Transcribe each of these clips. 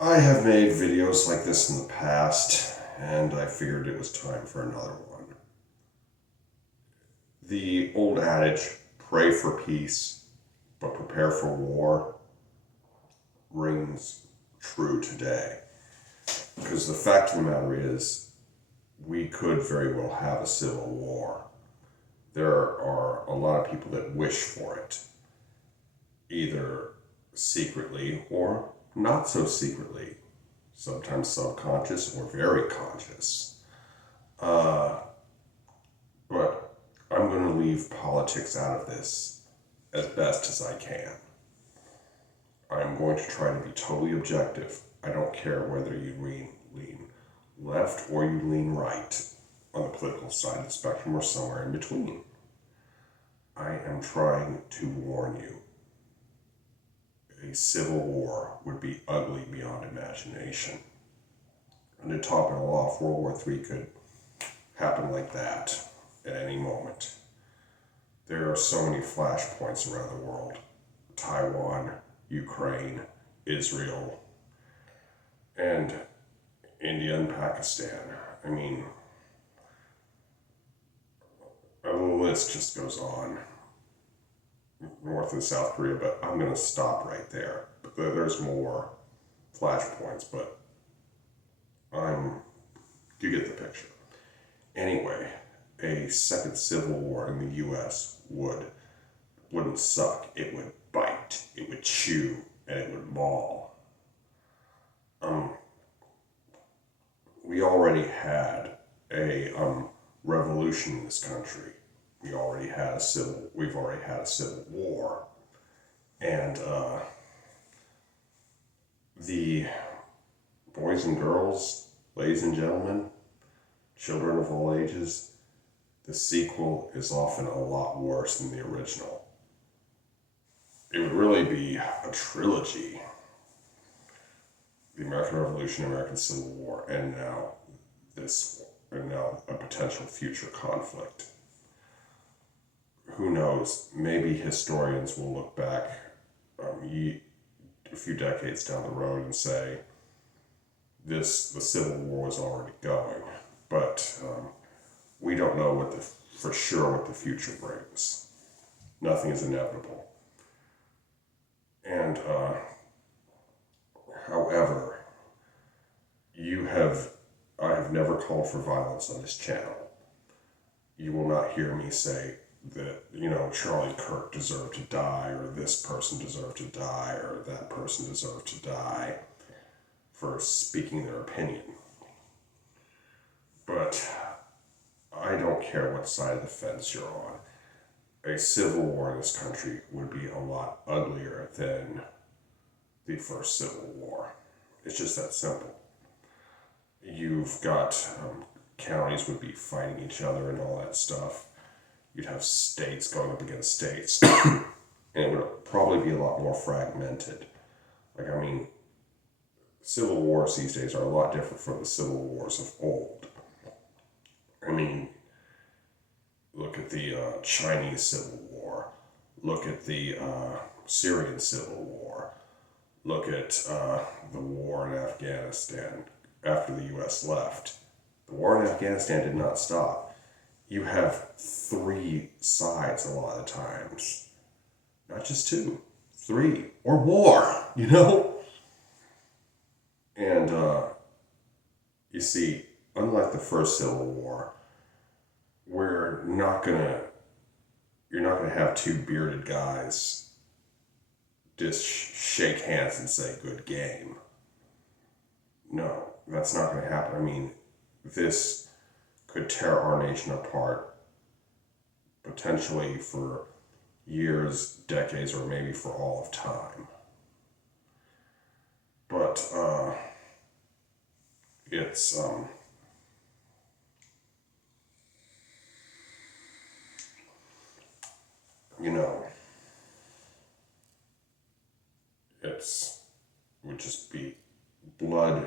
I have made videos like this in the past, and I figured it was time for another one. The old adage, pray for peace, but prepare for war, rings true today. Because the fact of the matter is, we could very well have a civil war. There are a lot of people that wish for it, either secretly or not so secretly, sometimes subconscious or very conscious. But I'm going to leave politics out of this as best as I can. I'm going to try to be totally objective. I don't care whether you lean left or you lean right on the political side of the spectrum or somewhere in between. I am trying to warn you. A civil war would be ugly beyond imagination. And to top it all off, World War III could happen like that at any moment. There are so many flashpoints around the world. Taiwan, Ukraine, Israel, and India and Pakistan. I mean, the list just goes on. North and South Korea, but I'm going to stop right there. There's more flashpoints, but you get the picture. Anyway, a second civil war in the U.S. wouldn't suck. It would bite, it would chew, and it would maul. We already had a revolution in this country. We've already had a civil war, and the boys and girls, ladies and gentlemen, children of all ages, the sequel is often a lot worse than the original. It would really be a trilogy. The American Revolution, American Civil War, and now a potential future conflict. Who knows? Maybe historians will look back a few decades down the road and say the Civil War was already going, but we don't know for sure what the future brings. Nothing is inevitable. And however, I have never called for violence on this channel. You will not hear me say that, Charlie Kirk deserved to die, or this person deserved to die, or that person deserved to die for speaking their opinion. But I don't care what side of the fence you're on. A civil war in this country would be a lot uglier than the first Civil War. It's just that simple. You've got counties would be fighting each other and all that stuff. You'd have states going up against states. And it would probably be a lot more fragmented. Civil wars these days are a lot different from the civil wars of old. Look at the Chinese Civil War. Look at the Syrian Civil War. Look at the war in Afghanistan after the U.S. left. The war in Afghanistan did not stop. You have 3 sides a lot of times. Not just 2, 3, or more, And you see, unlike the first Civil War, you're not gonna have 2 bearded guys just shake hands and say good game. No, that's not gonna happen. This could tear our nation apart potentially for years, decades, or maybe for all of time. But it's it's would just be blood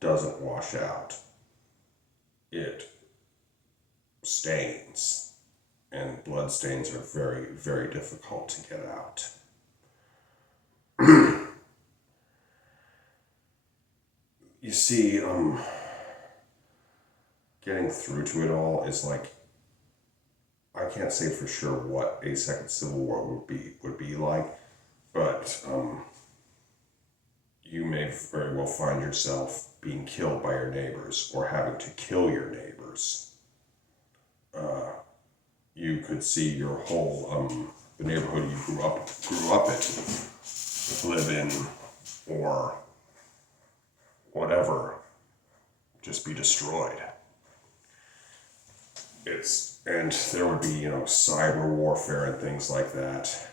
doesn't wash out. It stains, and blood stains are very, very difficult to get out. you see, getting through to it all is like, I can't say for sure what a second civil war would be like, but you may very well find yourself being killed by your neighbors or having to kill your neighbors. You could see your whole the neighborhood you grew up in, live in, or whatever, just be destroyed. And there would be, cyber warfare and things like that.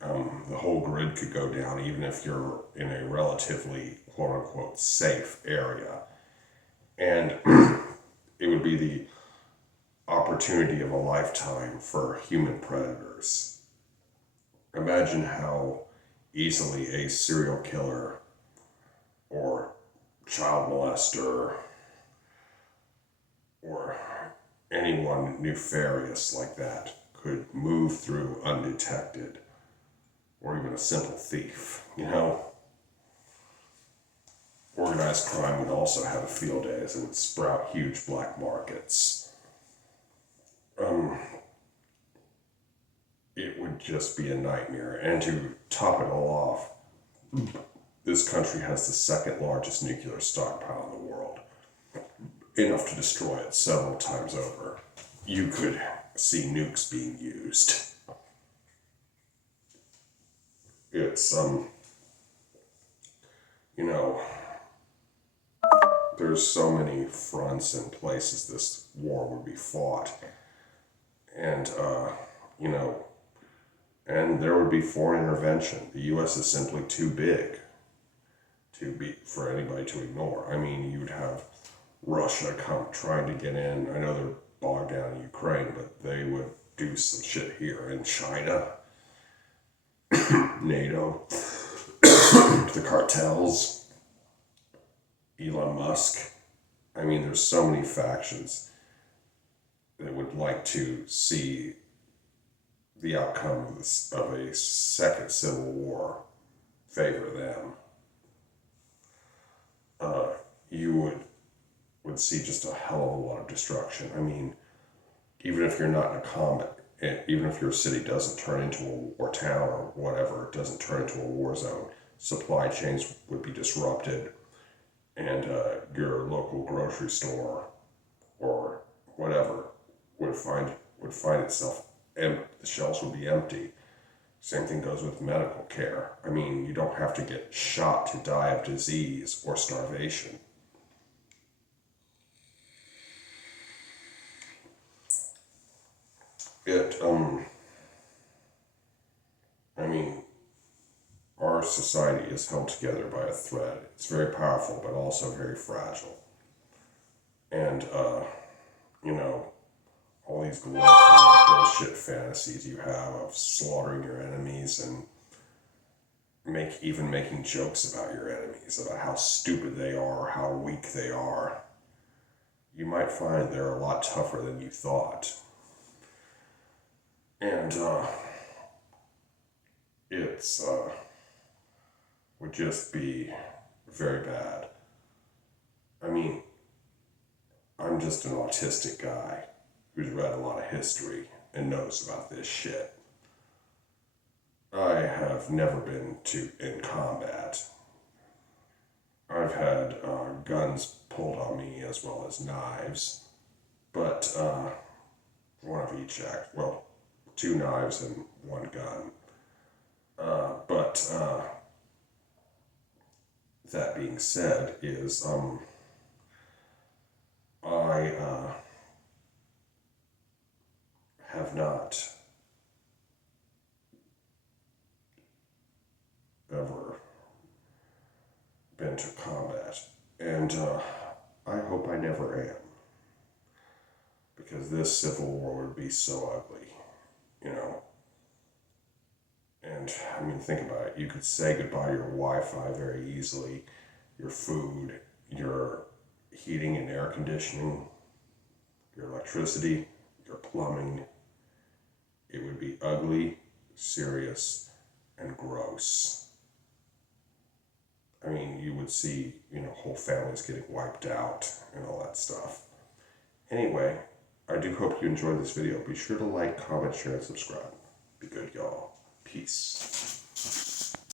The whole grid could go down, even if you're in a relatively quote unquote safe area. And it would be the opportunity of a lifetime for human predators. Imagine how easily a serial killer or child molester or anyone nefarious like that could move through undetected, or even a simple thief, Organized crime would also have a field day, as it would sprout huge black markets. It would just be a nightmare. And to top it all off, this country has the second largest nuclear stockpile in the world, enough to destroy it several times over. You could see nukes being used. It's, there's so many fronts and places this war would be fought. And, and there would be foreign intervention. The U.S. is simply too big for anybody to ignore. I mean, you'd have Russia trying to get in. I know they're bogged down in Ukraine, but they would do some shit here. In China, NATO, the cartels, Elon Musk. I mean, there's so many factions that would like to see the outcome of a second civil war favor them. You would see just a hell of a lot of destruction. I mean, even if you're not in a combat, even if your city doesn't turn into a war town or whatever, it doesn't turn into a war zone, supply chains would be disrupted, and your local grocery store or whatever would find itself, and the shelves would be empty. Same thing goes with medical care. I mean, you don't have to get shot to die of disease or starvation. Our society is held together by a thread. It's very powerful, but also very fragile. And, all these glorified bullshit fantasies you have of slaughtering your enemies and even making jokes about your enemies, about how stupid they are, how weak they are. You might find they're a lot tougher than you thought. And, it's, would just be very bad. I mean, I'm just an autistic guy who's read a lot of history and knows about this shit. I have never been in combat. I've had guns pulled on me as well as knives, but one of each well, 2 knives and 1 gun. But that being said, is I have not ever been to combat, and I hope I never am, because this civil war would be so ugly, And I mean, think about it. You could say goodbye to your Wi-Fi very easily, your food, your heating and air conditioning, your electricity, your plumbing. It would be ugly, serious, and gross. I mean, you would see, whole families getting wiped out and all that stuff. Anyway, I do hope you enjoyed this video. Be sure to like, comment, share, and subscribe. Be good, y'all. Peace.